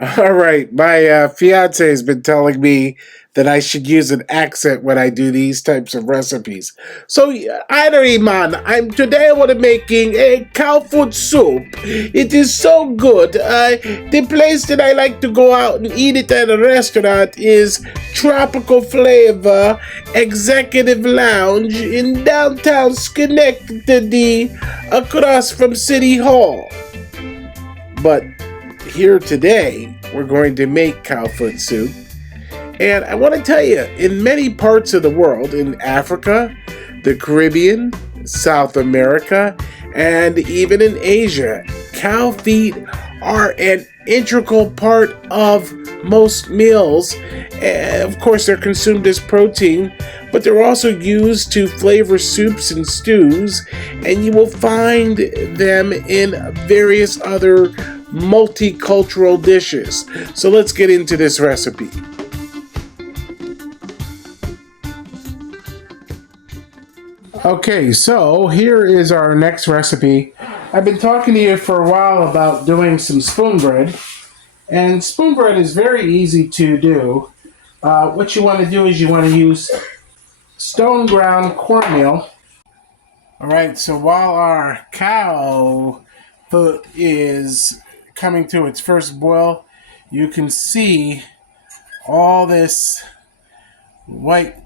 All right, my fiance has been telling me that I should use an accent when I do these types of recipes. So, man, today I want to making a cow foot soup. It is so good. The place that I like to go out and eat it at a restaurant is Tropical Flavor Executive Lounge in downtown Schenectady, across from City Hall. But here today, we're going to make cowfoot soup. And I want to tell you, in many parts of the world, in Africa, the Caribbean, South America, and even in Asia, cow feet are an integral part of most meals. Of course, they're consumed as protein, but they're also used to flavor soups and stews, and you will find them in various other multicultural dishes. So let's get into this recipe. Okay, so here is our next recipe. I've been talking to you for a while about doing some spoonbread, and spoonbread is very easy to do. What you want to do is you want to use stone ground cornmeal. Alright, so while our cow foot is coming to its first boil, you can see all this white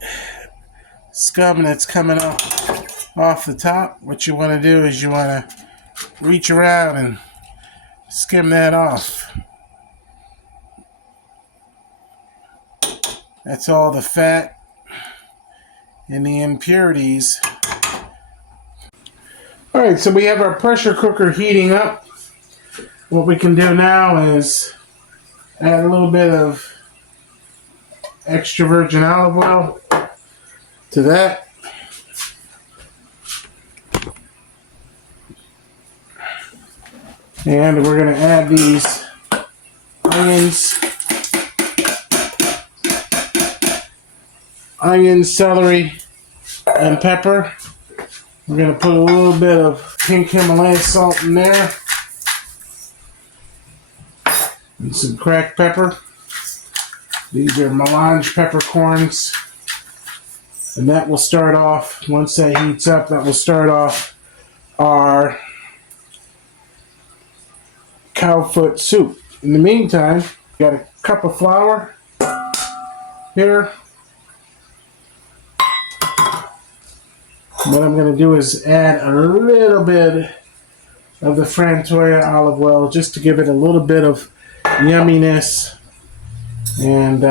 scum that's coming off the top. What you want to do is you want to reach around and skim that off. That's all the fat and the impurities. Alright, so we have our pressure cooker heating up. What we can do now is add a little bit of extra virgin olive oil to that. And we're going to add these onions, celery, and pepper. We're going to put a little bit of pink Himalayan salt in there. And some cracked pepper. These are melange peppercorns. And that will start off, once that heats up, that will start off our cowfoot soup. In the meantime, we got a cup of flour here. What I'm going to do is add a little bit of the Frantoia olive oil just to give it a little bit of yumminess, and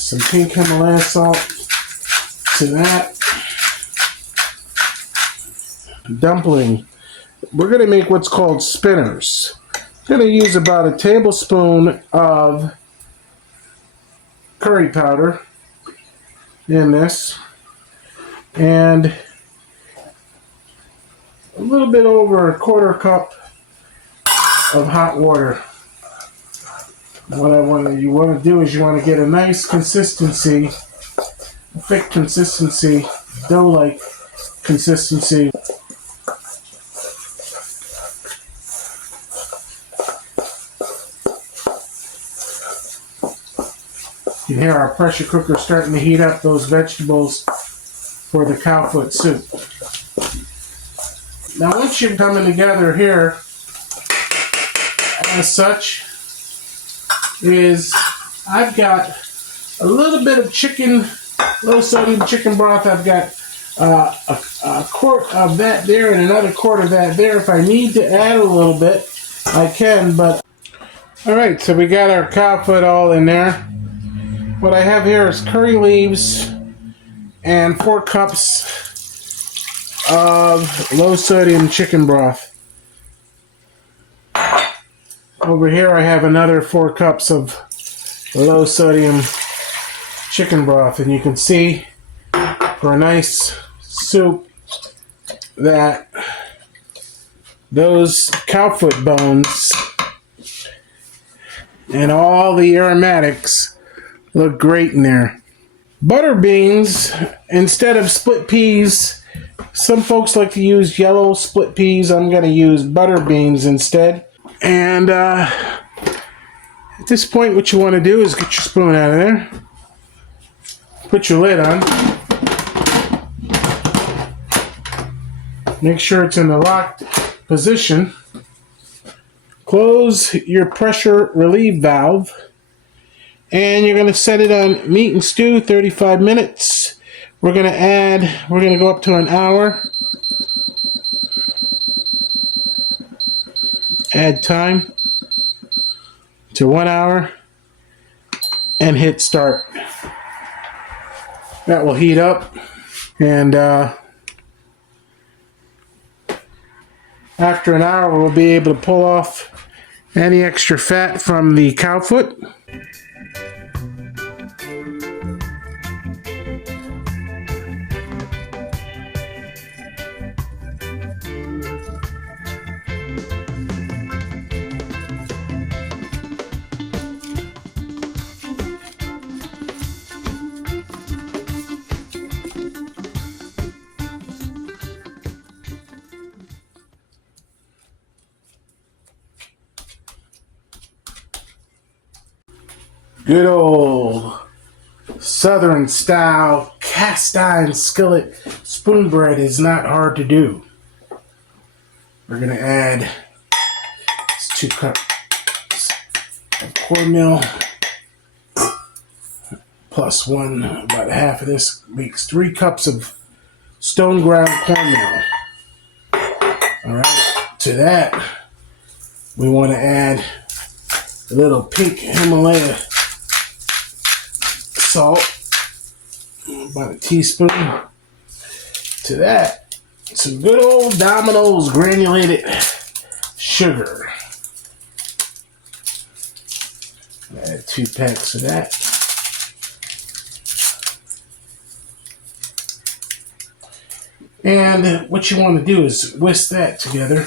some pink Himalayan salt to that. Dumpling. We're going to make what's called spinners. I'm going to use about a tablespoon of curry powder in this, and a little bit over a quarter cup of hot water. What you want to do is you want to get a nice consistency, a thick consistency, dough-like consistency. You can hear our pressure cooker starting to heat up those vegetables for the cowfoot soup. Now, once you're coming together here, as such, is I've got a little bit of chicken, low sodium chicken broth. I've got a quart of that there and another quart of that there. If I need to add a little bit, I can, but alright, so we got our cowfoot all in there. What I have here is curry leaves and 4 cups of low sodium chicken broth. Over here I have another 4 cups of low sodium chicken broth, and you can see for a nice soup that those cowfoot bones and all the aromatics look great in there. Butter beans instead of split peas. Some folks like to use yellow split peas. I'm going to use butter beans instead. And At this point, what you want to do is get your spoon out of there. Put your lid on. Make sure it's in the locked position. Close your pressure relief valve. And you're going to set it on meat and stew, 35 minutes. We're going to go up to an hour. Add time to 1 hour and hit start. That will heat up, and after an hour we'll be able to pull off any extra fat from the cow foot. Good old Southern style cast iron skillet spoon bread is not hard to do. We're going to add 2 cups of cornmeal plus about half of this makes 3 cups of stone ground cornmeal. Alright, to that we want to add a little pink Himalaya salt, about a teaspoon. To that, some good old Domino's granulated sugar. Add 2 packs of that. And what you want to do is whisk that together.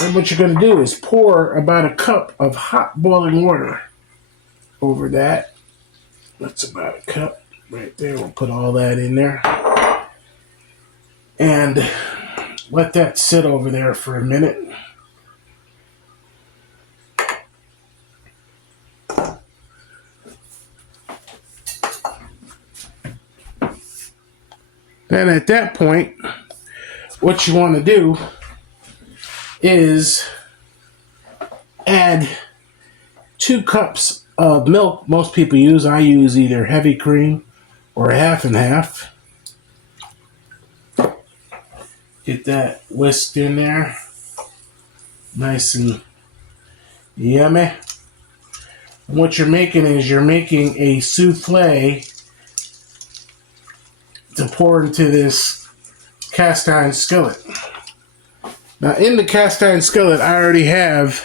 And what you're going to do is pour about a cup of hot boiling water over that. That's about a cup right there. We'll put all that in there. And let that sit over there for a minute. Then at that point, what you want to do is add 2 cups of milk. Most people use, I use either heavy cream or half and half. Get that whisked in there. Nice and yummy. And what you're making is you're making a souffle to pour into this cast iron skillet. Now in the cast iron skillet, I already have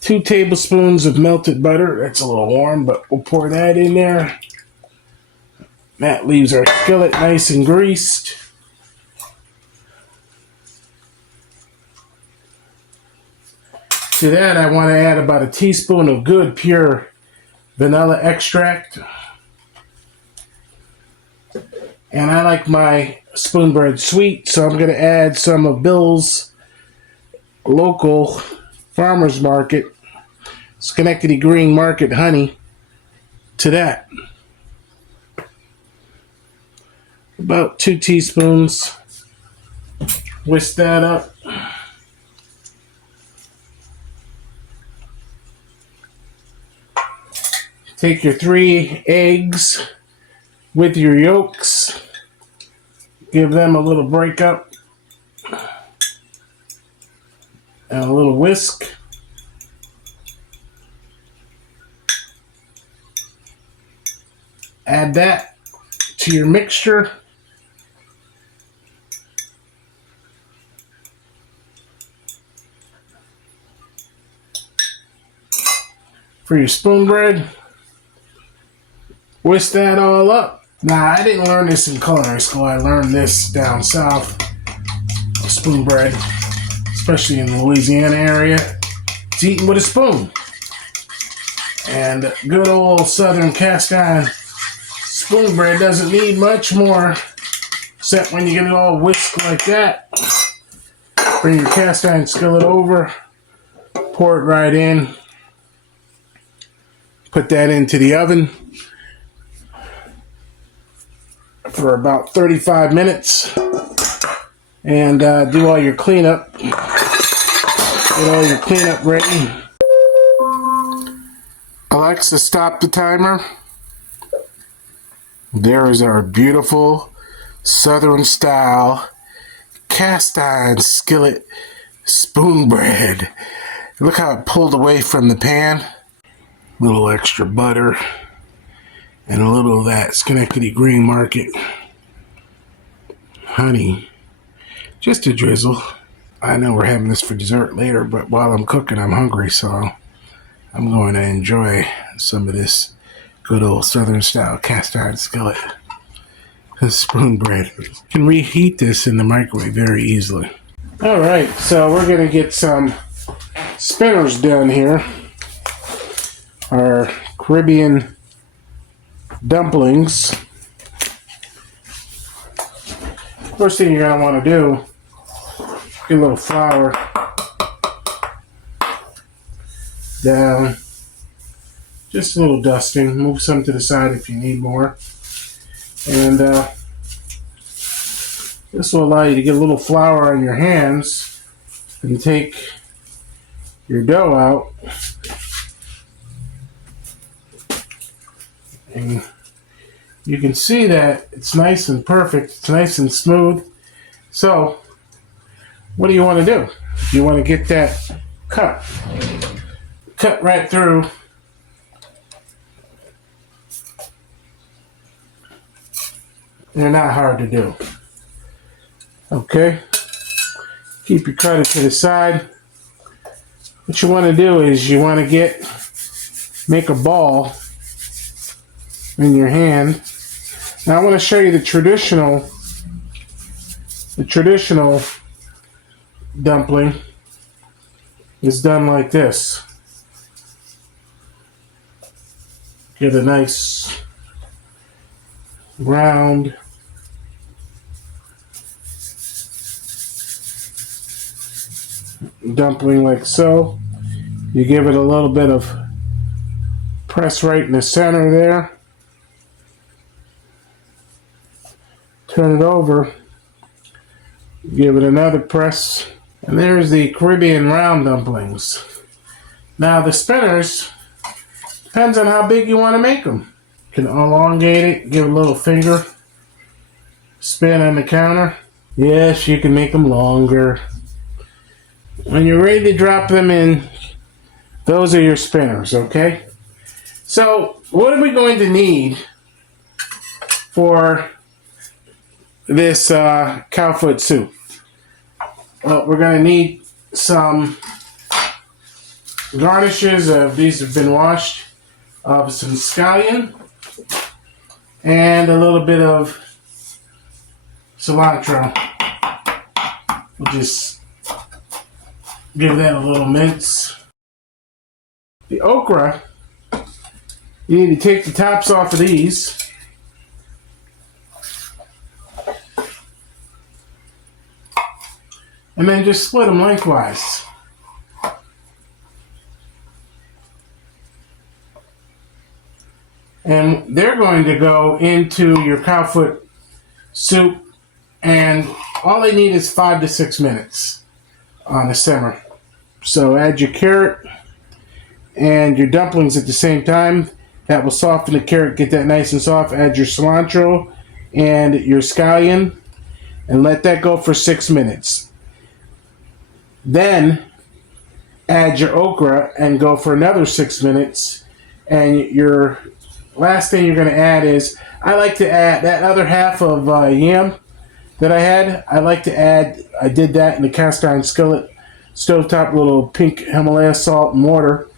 2 tablespoons of melted butter. That's a little warm, but we'll pour that in there. That leaves our skillet nice and greased. To that, I want to add about a teaspoon of good pure vanilla extract. And I like my Spoonbread sweet, so I'm going to add some of Bill's local farmers market Schenectady Green Market honey to that. About 2 teaspoons. Whisk that up. Take your 3 eggs with your yolks. Give them a little break up. And a little whisk. Add that to your mixture. For your spoon bread, whisk that all up. Now, I didn't learn this in culinary school. I learned this down south of spoon bread, especially in the Louisiana area. It's eaten with a spoon. And good old Southern cast iron spoon bread doesn't need much more Except when you get it all whisked like that, bring your cast iron skillet over, pour it right in, put that into the oven for about 35 minutes, and do all your cleanup. Get all your cleanup ready. Alexa, stop the timer. There is our beautiful Southern style cast iron skillet spoonbread. Look how it pulled away from the pan. A little extra butter and a little of that Schenectady Green Market honey. Just a drizzle. I know we're having this for dessert later, but while I'm cooking, I'm hungry, so I'm going to enjoy some of this good old Southern style cast iron skillet. Spoon bread. You can reheat this in the microwave very easily. Alright, so we're going to get some spinners done here. Our Caribbean dumplings. First thing you're going to want to do, get a little flour down. Just a little dusting. Move some to the side if you need more. And this will allow you to get a little flour on your hands and take your dough out. And you can see that it's nice and perfect. It's nice and smooth. So, what do you want to do? You want to get that cut right through. They're not hard to do. Okay? Keep your cutter to the side. What you want to do is you want to make a ball in your hand. Now I want to show you the traditional dumpling is done like this. Get a nice round dumpling like so. You give it a little bit of press right in the center there. Turn it over. Give it another press. And there's the Caribbean round dumplings. Now the spinners, depends on how big you want to make them. You can elongate it, give it a little finger spin on the counter. Yes, you can make them longer. When you're ready to drop them in, those are your spinners, okay? So, what are we going to need for this cowfoot soup? Well, we're going to need some garnishes of, these have been washed, of some scallion and a little bit of cilantro. We'll just give that a little mince. The okra, you need to take the tops off of these. And then just split them lengthwise. And they're going to go into your cowfoot soup, and all they need is 5 to 6 minutes on a simmer. So add your carrot and your dumplings at the same time. That will soften the carrot, get that nice and soft. Add your cilantro and your scallion and let that go for 6 minutes. Then add your okra and go for another 6 minutes. And your last thing you're going to add is, I like to add that other half of yam that I had. I did that in the cast iron skillet, stovetop, little pink Himalaya salt and water.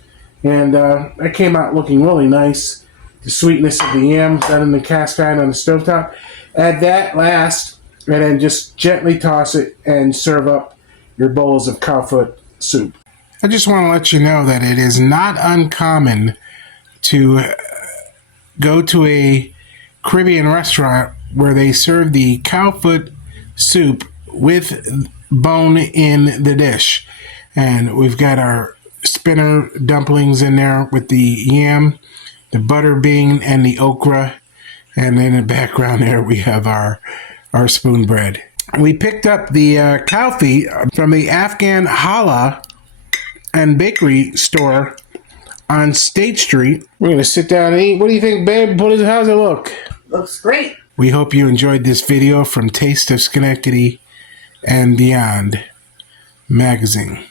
And that came out looking really nice. The sweetness of the yam done in the cast iron on the stovetop. Add that last, and then just gently toss it and serve up your bowls of cowfoot soup. I just want to let you know that it is not uncommon to go to a Caribbean restaurant where they serve the cow foot soup with bone in the dish. And we've got our spinner dumplings in there with the yam, the butter bean, and the okra. And in the background there, we have our spoonbread. We picked up the cow feet from the Afghan Challah and Bakery store on State Street. We're going to sit down and eat. What do you think, babe? How's it look? Looks great. We hope you enjoyed this video from Taste of Schenectady and Beyond magazine.